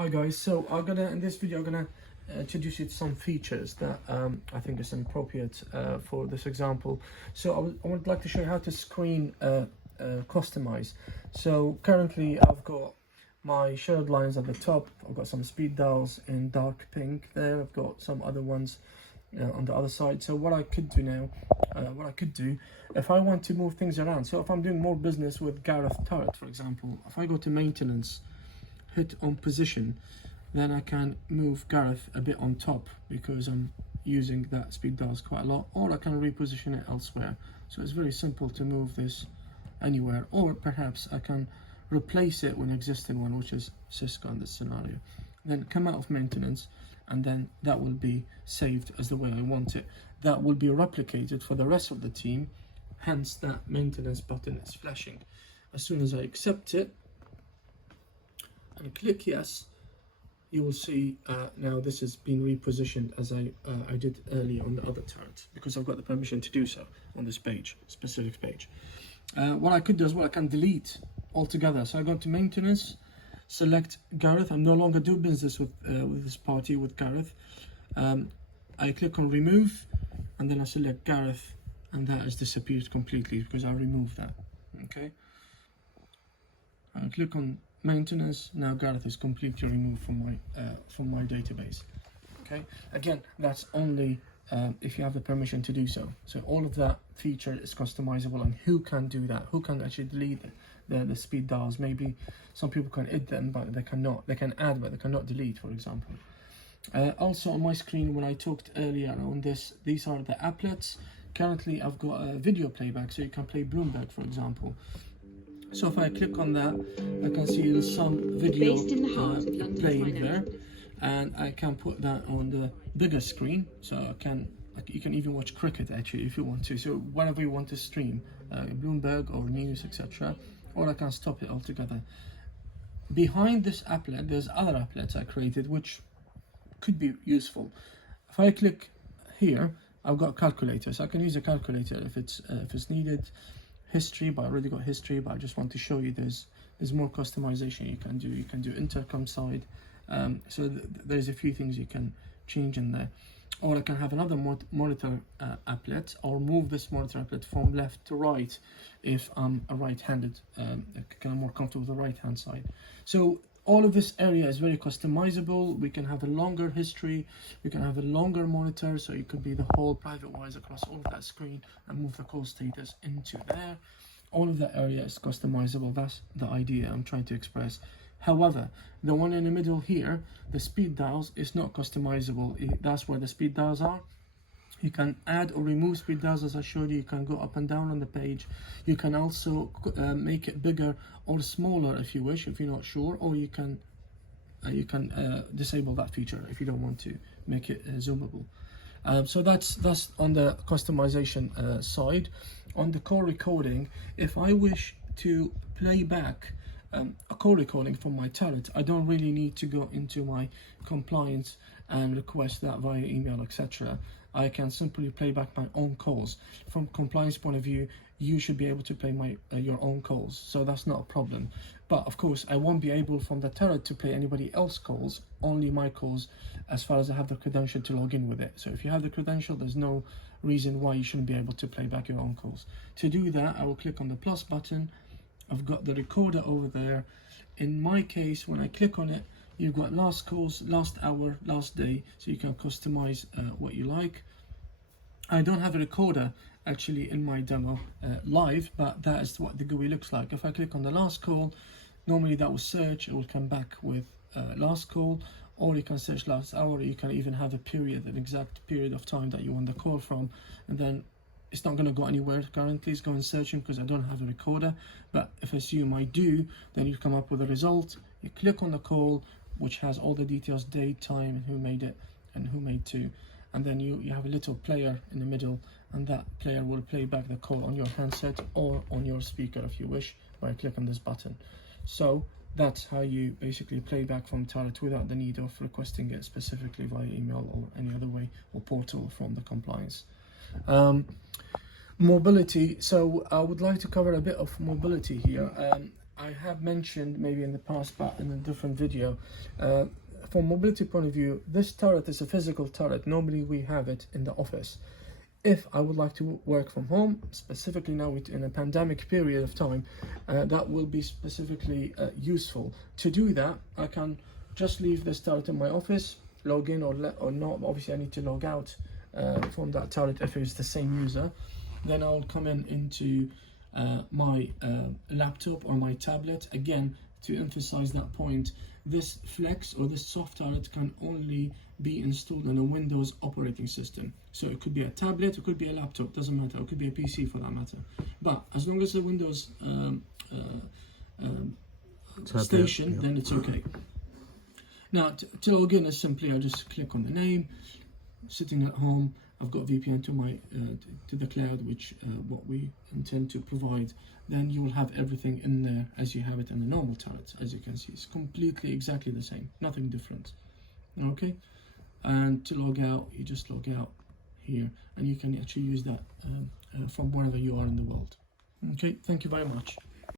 Hi guys, so in this video I'm gonna introduce you to some features that I think is appropriate for this example. So I would like to show you how to screen customize. So currently I've got my shared lines at the top. I've got some speed dials in dark pink there. I've got some other ones on the other side. So what I could do now, if I want to move things around, so if I'm doing more business with Gareth turret, for example, if I go to maintenance, hit on position, then I can move Gareth a bit on top because I'm using that speed dials quite a lot, or I can reposition it elsewhere. So it's very simple to move this anywhere, or perhaps I can replace it with an existing one, which is Cisco in this scenario. Then come out of maintenance, and then that will be saved as the way I want it. That will be replicated for the rest of the team, hence that maintenance button is flashing. As soon as I accept it and click yes, you will see now this has been repositioned as I did earlier on the other turret, because I've got the permission to do so on this page, specific page. What I could do as well, I can delete altogether. So I go to maintenance, select Gareth. I'm no longer doing business with this party, with Gareth. I click on remove, and then I select Gareth, and that has disappeared completely because I removed that. Okay. I click on maintenance. Now Gareth is completely removed from my database. Okay. Again, that's only if you have the permission to do so. So all of that feature is customizable, and who can do that? Who can actually delete the speed dials? Maybe some people can edit them, but they cannot. They can add, but they cannot delete, for example. Also on my screen, when I talked earlier on this, these are the applets. Currently, I've got a video playback, so you can play Bloomberg, for example. So if I click on that, I can see there's some video playing there, and I can put that on the bigger screen. So you can even watch cricket actually if you want to. So whenever you want to stream Bloomberg or news, etc., or I can stop it altogether. Behind this applet, there's other applets I created which could be useful. If I click here, I've got a calculator, so I can use a calculator if it's needed. History, but I already got history, but I just want to show you there's more customization you can do. You can do intercom side, so there's a few things you can change in there. Or I can have another monitor applet, or move this monitor applet from left to right if I'm a right-handed, kind of more comfortable with the right-hand side. So all of this area is very customizable. We can have a longer history, we can have a longer monitor, so it could be the whole private wires across all of that screen and move the call status into there. All of that area is customizable. That's the idea I'm trying to express. However, the one in the middle here, the speed dials, is not customizable. That's where the speed dials are. You can add or remove speed dials, as I showed you. You can go up and down on the page. You can also make it bigger or smaller if you wish, if you're not sure, or you can disable that feature if you don't want to make it zoomable. So that's on the customization side. On the call recording, if I wish to play back a call recording from my turret, I don't really need to go into my compliance and request that via email, etc. I can simply play back my own calls. From compliance point of view, you should be able to play your own calls, so that's not a problem. But of course, I won't be able from the turret to play anybody else's calls, only my calls, as far as I have the credential to log in with it. So if you have the credential, there's no reason why you shouldn't be able to play back your own calls. To do that, I will click on the plus button. I've got the recorder over there. In my case, when I click on it, you've got last calls, last hour, last day, so you can customize what you like. I don't have a recorder actually in my demo live, but that is what the GUI looks like. If I click on the last call, normally that will search, it will come back with last call, or you can search last hour. You can even have a period, an exact period of time that you want the call from, and then it's not going to go anywhere currently. It's going searching because I don't have a recorder. But if I assume I do, then you come up with a result. You click on the call, which has all the details, date, time, and who made it and who made to, and then you have a little player in the middle, and that player will play back the call on your handset or on your speaker if you wish, by clicking this button. So that's how you basically play back from turret without the need of requesting it specifically via email or any other way, or portal from the compliance. Mobility, so I would like to cover a bit of mobility here. I have mentioned maybe in the past, but in a different video, from mobility point of view, this turret is a physical turret. Normally we have it in the office. If I would like to work from home, specifically now in a pandemic period of time, that will be specifically useful. To do that, I can just leave this turret in my office, log in or not. Obviously I need to log out from that turret if it's the same user. Then I'll come into my laptop or my tablet. Again, to emphasize that point, this Flex or this soft turret can only be installed on a Windows operating system. So it could be a tablet, it could be a laptop, doesn't matter, it could be a PC for that matter. But as long as the Windows station, then it's okay. Now to log in is simply, I just click on the name, sitting at home. I've got VPN to my to the cloud, which what we intend to provide. Then you will have everything in there as you have it in the normal turret. As you can see, it's completely exactly the same, nothing different. Okay, and to log out, you just log out here, and you can actually use that from wherever you are in the world. Okay, thank you very much.